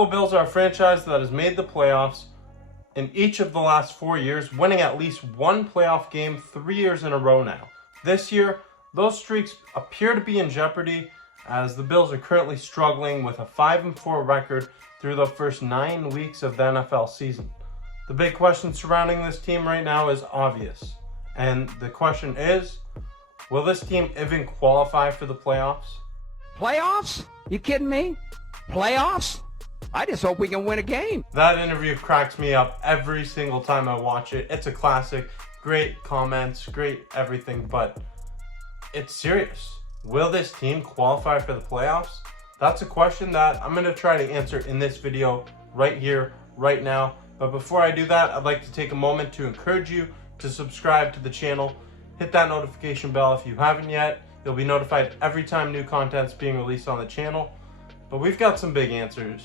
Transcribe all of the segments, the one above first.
Buffalo Bills are a franchise that has made the playoffs in each of the last 4 years, winning at least one playoff game 3 years in a row now. This year, those streaks appear to be in jeopardy as the Bills are currently struggling with a 5-4 record through the first 9 weeks of the NFL season. The big question surrounding this team right now is obvious. And the question is, will this team even qualify for the playoffs? Playoffs? You kidding me? Playoffs? I just hope we can win a game. That interview cracks me up every single time I watch it. It's a classic. Great comments, great everything, but it's serious. Will this team qualify for the playoffs? That's a question that I'm going to try to answer in this video right here, right now. But before I do that, I'd like to take a moment to encourage you to subscribe to the channel. Hit that notification bell if you haven't yet. You'll be notified every time new content's being released on the channel. But we've got some big answers.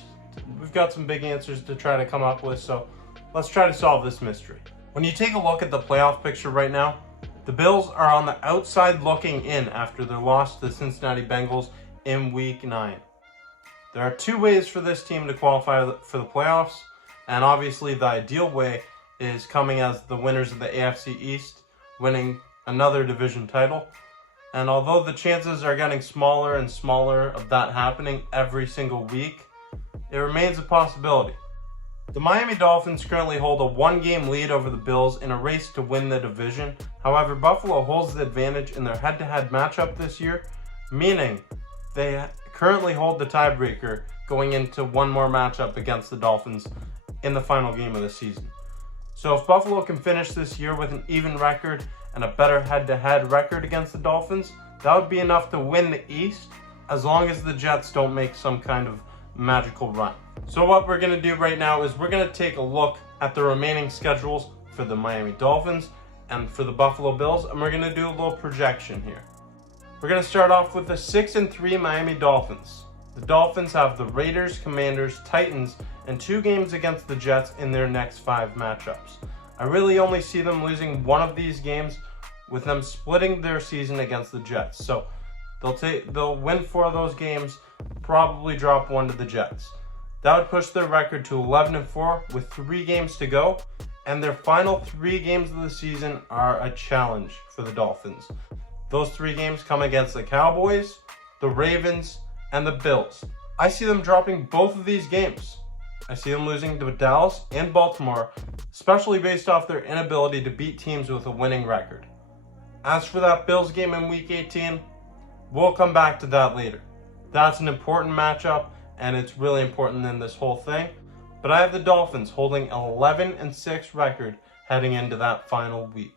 We've got some big answers to try to come up with, so let's try to solve this mystery. When you take a look at the playoff picture right now, the Bills are on the outside looking in after their loss to the Cincinnati Bengals in Week 9. There are two ways for this team to qualify for the playoffs, and obviously the ideal way is coming as the winners of the AFC East, winning another division title. And although the chances are getting smaller and smaller of that happening every single week, it remains a possibility. The Miami Dolphins currently hold a 1-game lead over the Bills in a race to win the division. However, Buffalo holds the advantage in their head-to-head matchup this year, meaning they currently hold the tiebreaker going into one more matchup against the Dolphins in the final game of the season. So if Buffalo can finish this year with an even record and a better head-to-head record against the Dolphins, that would be enough to win the East, as long as the Jets don't make some kind of magical run. So what we're going to do right now is we're going to take a look at the remaining schedules for the Miami Dolphins and for the Buffalo Bills, and we're going to do a little projection here. We're going to start off with the 6-3 Miami Dolphins. The Dolphins have the Raiders, Commanders, Titans, and 2 games against the Jets in their next 5 matchups. I really only see them losing one of these games, with them splitting their season against the Jets. So they'll win 4 of those games, probably drop 1 to the Jets. That would push their record to 11-4 with 3 games to go, and their final 3 games of the season are a challenge for the Dolphins. Those 3 games come against the Cowboys, the Ravens, and the Bills. I see them dropping both of these games. I see them losing to Dallas and Baltimore, especially based off their inability to beat teams with a winning record. As for that Bills game in Week 18, we'll come back to that later. That's an important matchup, and it's really important in this whole thing. But I have the Dolphins holding an 11-6 record heading into that final week.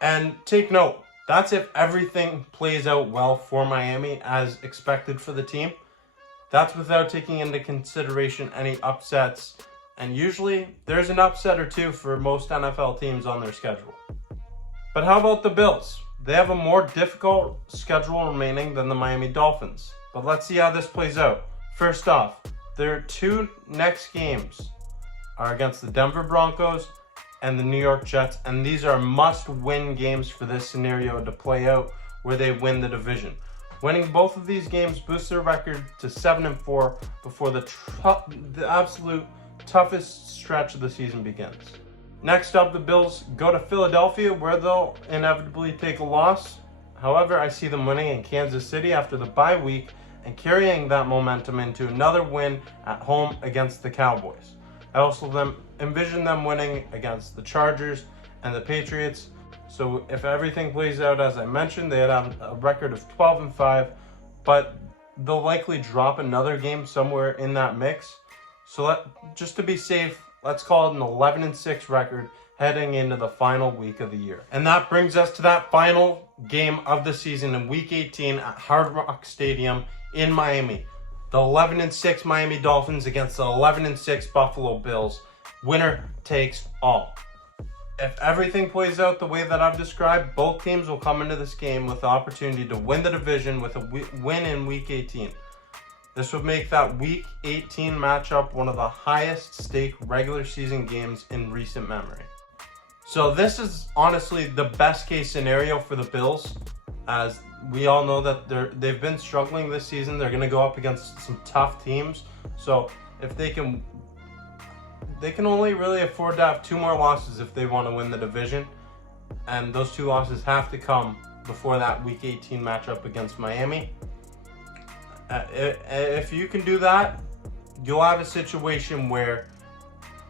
And take note, that's if everything plays out well for Miami as expected for the team. That's without taking into consideration any upsets. And usually there's an upset or two for most NFL teams on their schedule. But how about the Bills? They have a more difficult schedule remaining than the Miami Dolphins. But let's see how this plays out. First off, their 2 next games are against the Denver Broncos and the New York Jets, and these are must-win games for this scenario to play out where they win the division. Winning both of these games boosts their record to 7-4 before the absolute toughest stretch of the season begins. Next up, the Bills go to Philadelphia, where they'll inevitably take a loss. However, I see them winning in Kansas City after the bye week and carrying that momentum into another win at home against the Cowboys. I also envision them winning against the Chargers and the Patriots. So if everything plays out as I mentioned, they'd have a record of 12-5, but they'll likely drop another game somewhere in that mix. So just to be safe, let's call it an 11-6 record heading into the final week of the year. And that brings us to that final game of the season in Week 18 at Hard Rock Stadium in Miami. The 11-6 Miami Dolphins against the 11-6 Buffalo Bills. Winner takes all. If everything plays out the way that I've described, both teams will come into this game with the opportunity to win the division with a win in Week 18. This would make that Week 18 matchup one of the highest stake regular season games in recent memory. So this is honestly the best case scenario for the Bills, as we all know that they've been struggling this season. They're going to go up against some tough teams. So if they can only really afford to have 2 more losses if they want to win the division. And those 2 losses have to come before that Week 18 matchup against Miami. If you can do that, you'll have a situation where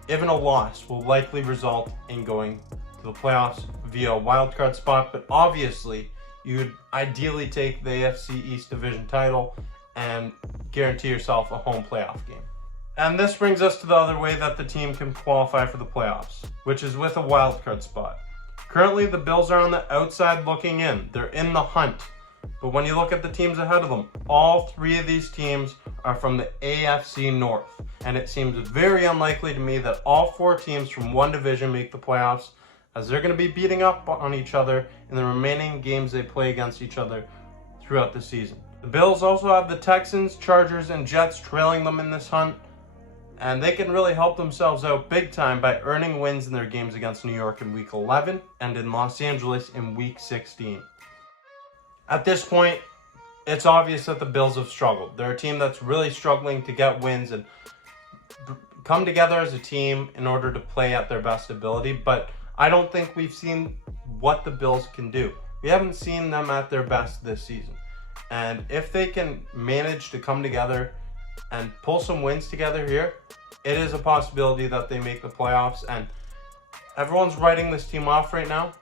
even a loss will likely result in going to the playoffs via a wildcard spot. But obviously, you'd ideally take the AFC East Division title and guarantee yourself a home playoff game. And this brings us to the other way that the team can qualify for the playoffs, which is with a wildcard spot. Currently, the Bills are on the outside looking in. They're in the hunt. But when you look at the teams ahead of them, all 3 of these teams are from the AFC North. And it seems very unlikely to me that all 4 teams from one division make the playoffs, as they're going to be beating up on each other in the remaining games they play against each other throughout the season. The Bills also have the Texans, Chargers, and Jets trailing them in this hunt. And they can really help themselves out big time by earning wins in their games against New York in Week 11 and in Los Angeles in Week 16. At this point, it's obvious that the Bills have struggled. They're a team that's really struggling to get wins and come together as a team in order to play at their best ability. But I don't think we've seen what the Bills can do. We haven't seen them at their best this season. And if they can manage to come together and pull some wins together here, it is a possibility that they make the playoffs. And everyone's writing this team off right now.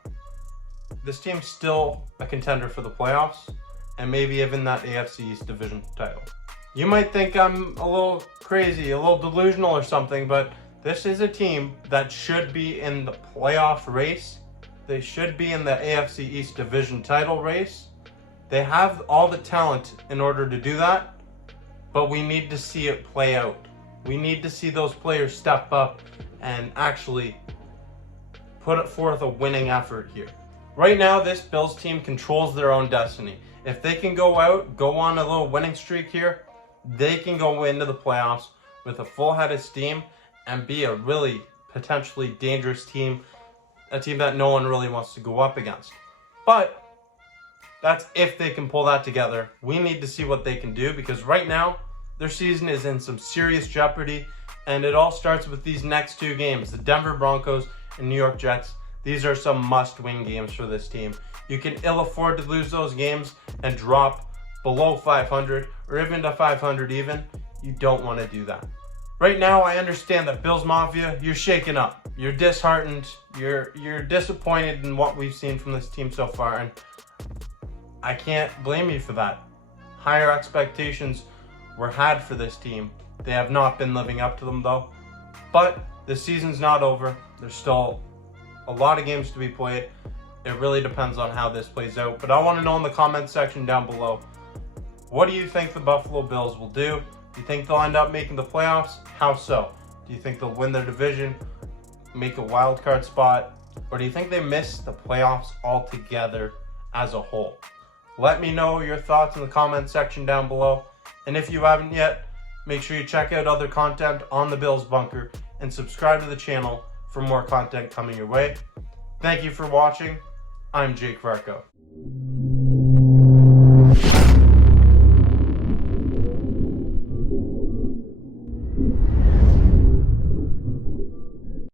This team's still a contender for the playoffs and maybe even that AFC East Division title. You might think I'm a little crazy, a little delusional or something, but this is a team that should be in the playoff race. They should be in the AFC East Division title race. They have all the talent in order to do that, but we need to see it play out. We need to see those players step up and actually put forth a winning effort here. Right now, this Bills team controls their own destiny. If they can go on a little winning streak here, they can go into the playoffs with a full head of steam and be a really potentially dangerous team, a team that no one really wants to go up against. But that's if they can pull that together. We need to see what they can do, because right now, their season is in some serious jeopardy, and it all starts with these next 2 games, the Denver Broncos and New York Jets. These are some must-win games for this team. You can ill afford to lose those games and drop below 500 or even to 500 even. You don't want to do that. Right now, I understand that Bills Mafia, you're shaken up. You're disheartened. You're disappointed in what we've seen from this team so far, and I can't blame you for that. Higher expectations were had for this team. They have not been living up to them though. But the season's not over. There's still a lot of games to be played. It really depends on how this plays out. But I want to know in the comments section down below, what do you think the Buffalo Bills will do? Do you think they'll end up making the playoffs? How so? Do you think they'll win their division, make a wild card spot, or do you think they miss the playoffs altogether as a whole? Let me know your thoughts in the comments section down below. And if you haven't yet, make sure you check out other content on the Bills Bunker and subscribe to the channel for more content coming your way. Thank you for watching. I'm Jake Varco.